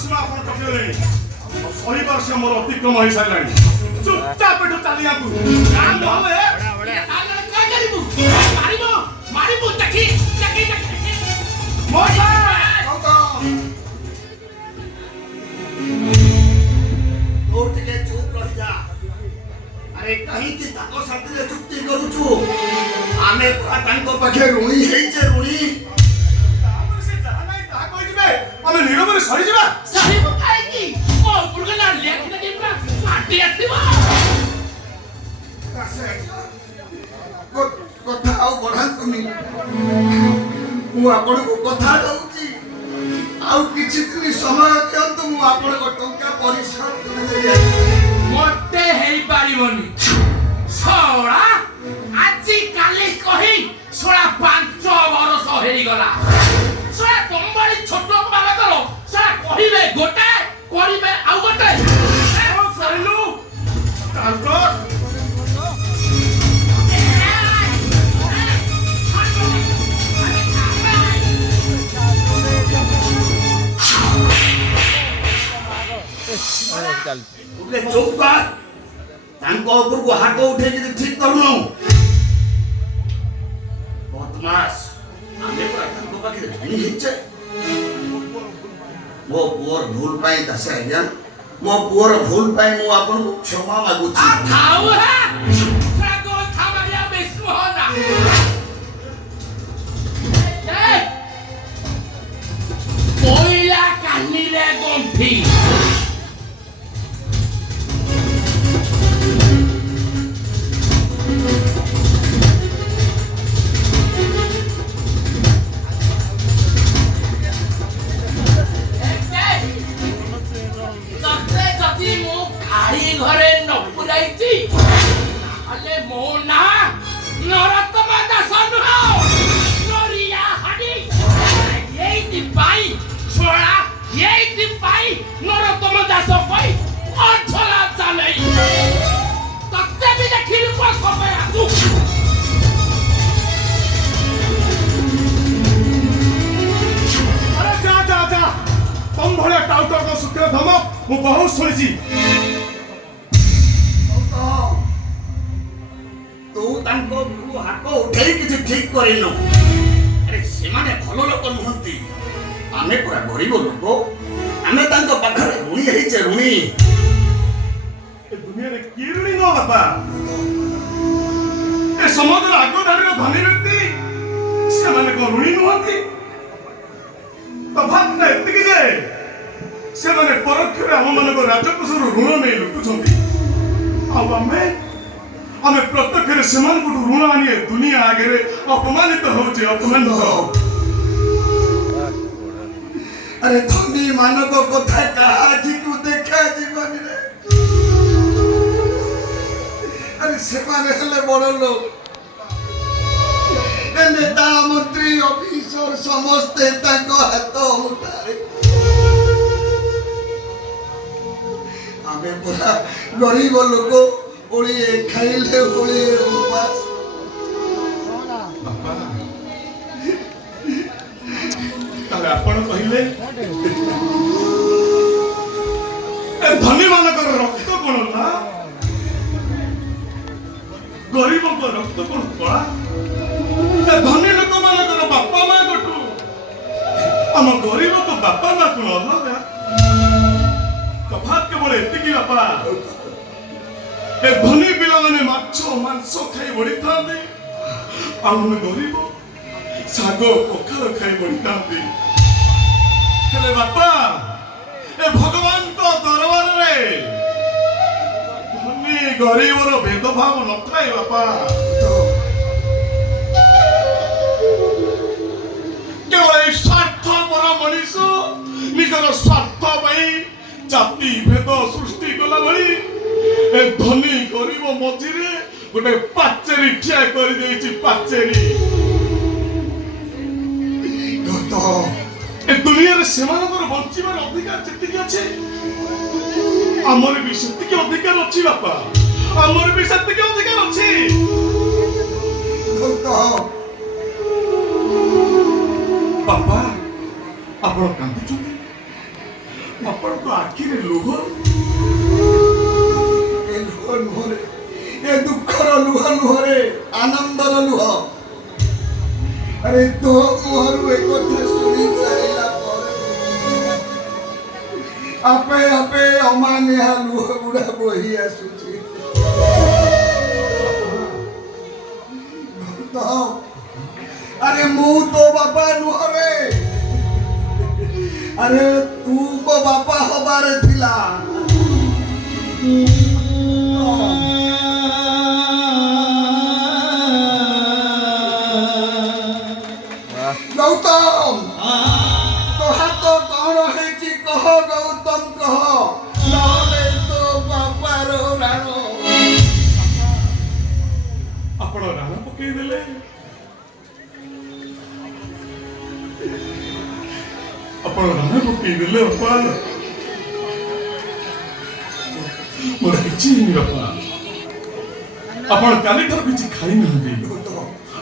सीमा आपण टपिले सही वर्ष मोर अतिक्रम होई सारलानी चुपचाप एठो चालिया तू काम नहले का करिबु मारिबु तकी मोसा तो टिके चुप रह जा। अरे कहीं की ताको साथी ले चुप्ती करू छु आमे पूरा तांको पाखे ऋणी हेइचे ऋणी तापर से जहा नाही ता कहि दिबे आमे नीरବରେ सरी जिबा साहिब काहेकी ओ पुरगना लेखि दे पूरा माटी आसीबो କଥା ଆଉ ବଢାନ୍ତୁନି ମୁଁ ଆପଣଙ୍କୁ କଥା ଦଉଛି ଆଉ କିଛି ଦିନ ସମୟ ଦିଅନ୍ତୁ ମୁଁ ଆପଣଙ୍କ ଟଙ୍କା ପରିଶୋଧ କରିଦେବି। ମତେ ହେଇ ପାରିବନି ଶଳା ଆଜି କାଲି କହି ଶଳା 5 ବର୍ଷ ହେଇଗଲା ଶଳା ତମ୍ବାଳି ଛୋଟ ବାବା କର ଶଳା କହିବେ ଗୋଟେ କରିବେ ଆଉ ଗୋଟେ ସରିଲୁ ତାଙ୍କର उठे चुप कर तांको ऊपर को हाथ उठे कि ठीक करूं बदमाश आमे पर तांको पाखे नहीं हिचे मो पुअर भूल पाई दसे आज्ञा मो पुअर भूल पाई मु आपन को क्षमा मागु छी थाउ है सागो थामारिया विष्णु होना कोइला कानी रे गंठी घरे नपुराइची अले मो ना नरतम दास नुह नरिया हाडी एई दिपाई छोड़ा एई दिपाई नरतम दास पई अठला चालै तत्ते भी देखिल को समय आसु अरे जा जा जा तुम भले टाउटर को शुक्र धमक मु बहुत सुनिছি तू तांको तू हाथ उठेई किछि ठीक करिनो अरे सेमाने भलो लोक नहंती आमे पूरा गरीब लोक आमे तांको पाखरे ऋणी हेइचे ऋणी ए दुनिया रे की ऋणी नो बाबा ए समाजर आगो धाडीर धनी व्यक्ति से माने को ऋणी नहंती तफात ना एतिकी जे से माने परोक्ष रे हम मन को राजकोषर ऋण नै लुटुछंती आमे प्रत्यक्ष सेमान को ऋण आनी दुनिया आगे अपमानित होचे अपमानित अरे धनी मानक कथा कहा जी को देखा जीवन रे अरे सेमाने हले बड़ लोग ए नेता मंत्री ऑफिसर समस्ते ताको हाथ उठारे आमे पूरा गरीब लोग ओळी खाइले ओळी उपास बाबा ताले आपण कहिले ए धनी मानकर रक्त कोन ना गरीब को रक्त कोन कळा ए धनी लोक मानकर बापा मा गटू हम गरीब को बापा मा कोन अलगा तफात केवल एतिकी बापा ए धनी पिला माने माछो मांस खाई बड़ी थांदे हम गरीब सागो पखाल खाई बड़ी थांदे हेले बापा ए भगवान तो दरबार रे धनी गरीब रो भेदभाव न थाए बापा केवल स्वार्थ पर मनीष निजर स्वार्थ पाई जाति भेद सृष्टि कला भली ए धनी गरीब मझिरे गोटे पाचेरी ठिया कर देछि पाचेरी गतो ए दुनिया रे सेमानकर बंचिबार अधिकार जेतिकी अछि हमर भी सेतिकी अधिकार अछि बापा हमर भी सेतिकी अधिकार अछि गतो बापा आपण कांदी छथि ଆଖିରେ ଲୁହ ଏ ଲୁହ ଲୁହରେ ଏ ଦୁଃଖର ଲୁହ ଲୁହରେ ଆନନ୍ଦର ଲୁହ ଆରେ ତୋ ମୁହଁରୁ ଏ କଥା ଶୁଣି ସାରିଲା ପରେ ଆପେ ଆପେ ଅମାନିଆ ଲୁହ ଗୁଡ଼ା ବହି ଆସୁଛି अरे मुँह तो बापा नुहरे अरे तू को बापा हबारे थिला गौतम तो हाथ कौन है जी कह गौतम कह नहले तो बापा रो राणो ଆପଣ ରାଣ ପକେଇ ଦେଲେ ଆପଣ ରାଣ ପକେଇ ଦେଲେ ବାପା ମୋର କିଛି ହେଇନି ବାପା ଆପଣ କାଲିଠାରୁ କିଛି ଖାଇନାହାନ୍ତି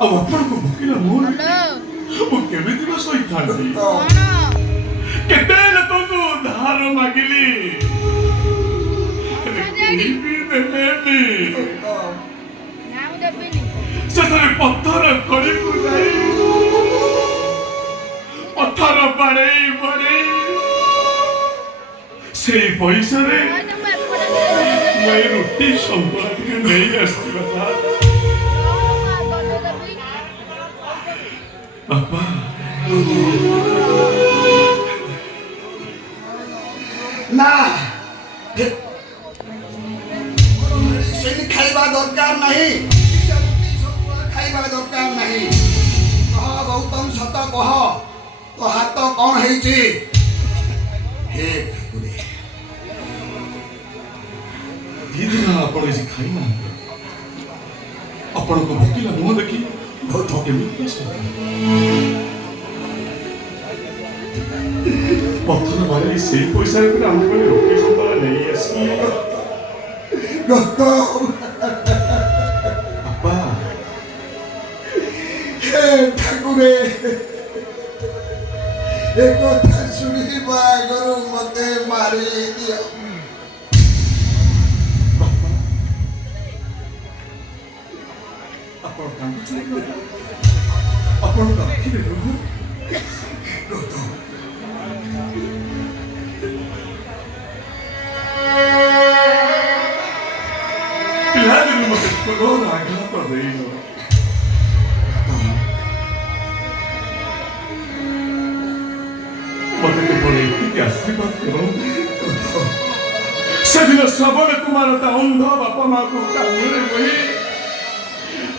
ଆଉ ଆପଣଙ୍କୁ ଭୋକିଲା ମୁଁ କେମିତି ବା ଶୋଇଥାନ୍ତି କେତେ ଲୋକଙ୍କୁ ଧାର ମାଗିଲି କେହି ବି ଦେଲେନି ଶେଷରେ ପଥର କଳିକୁ ଯାଇ ପଥର ବାଡ଼େଇ ବାଡ଼େଇ ସେଇ ପଇସାରେ ମୁଁ ଏଇ ରୁଟି ସନ୍ତୁଳା ଟିକେ ନେଇ ଆସିଛି ବାପା ବାପା ନା ସେମିତି ଖାଇବା ଦରକାର ନାହିଁ ଖାଇବା ଦରକାର ନାହିଁ କହ ଗୌତମ ସତ କହ ତୋ ହାତ କଣ ହେଇଛି ହେ ଠାକୁରେ ଦି ଦିନ ଆପଣ କିଛି ଖାଇନାହାନ୍ତି ଆପଣଙ୍କ ଭୋକିଲା ମୁହଁ ଦେଖି ବହୁତ କେମିତି ପଥର ବାଡ଼େଇ ସେଇ ପଇସାରେ ପୁରା ଆମ ପାଇଁ ରୁଟି ସନ୍ତୁଳା ନେଇ ଆସିଲି ଗୌତମ ବାପା हे ठाकुरे ए कथा शुणिबा आगरू मते मारी दियो ବାପା ଆପଣ କାନ୍ଦୁଛନ୍ତି ଆପଣଙ୍କ ଆଖିରେ ଲୁହ ଗୌତମ ପିଲାଦିନୁ ମତେ କ୍ରୋଧ ଆଘାତ ଦେଇନ ମତେ କେବଳ ଏତିକି ଆଶୀର୍ବାଦ କରନ୍ତୁ ସେଦିନ ଶ୍ରବଣ କୁମାର ତା ଅନ୍ଧ ବାପା ମାଆକୁ କାନ୍ଧରେ ବହି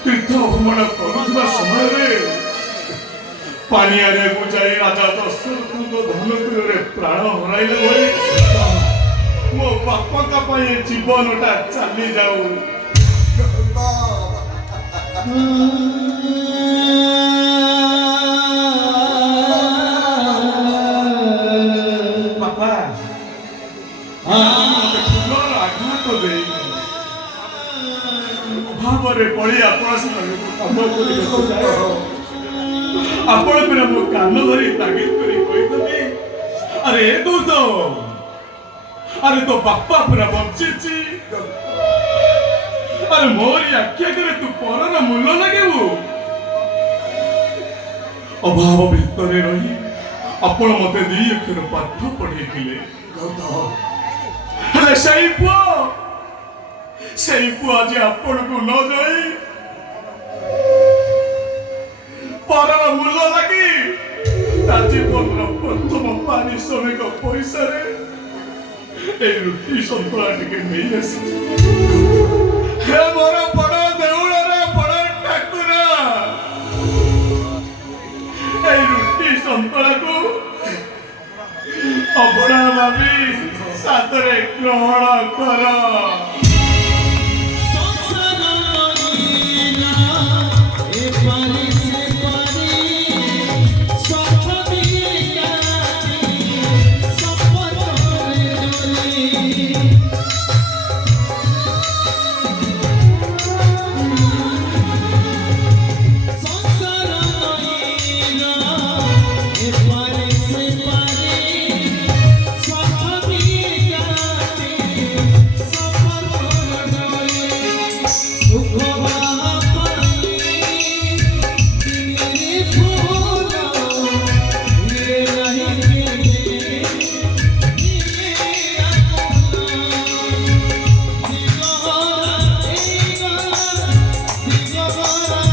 ତୀର୍ଥ ଭ୍ରମଣ କରୁଥିବା ସମୟରେ ପାଣି ଆଣିବାକୁ ଯାଇ ରାଜା ଦଶରଥଙ୍କ ଧନୁତୀରରେ ପ୍ରାଣ ହରାଇଲେ ଭଳି ମୋ ବାପାଙ୍କ ପାଇଁ ଜୀବନଟା ଚାଲି ଯାଉ ବାପା ମତେ ଫୁଲର ଆଘାତ ଦେଇ ଅଭାବରେ ପଡ଼ି ଆପଣ ସେମାନଙ୍କୁ କାମ କରିବାକୁ ଯାଏ ଆପଣ ପୁରା ମୋ କାନ ଧରି ତାଗିଦ କରି କହିଥିଲେ ଆରେ ଗୌତମ अरे तो बापा पूरा बचिची अरे मोरी आख्या करे तू परर मूल्य लगेबू अभाव भितरे रही आपण मते दी अक्षर पाठ पढ़ेइथिले हेले सेई पुआ आज आपण को न जाई परर मूल्य लगी ता जीवन प्रथम पारिश्रमिक पैसा रे ए रुटी सन्तुला टिके नहीं आसी हे मोर बड़ देउल रे बड़ ठाकुर ए रुटी सन्तुला को अबड़ा भाभी सातरे ग्रहण कर रा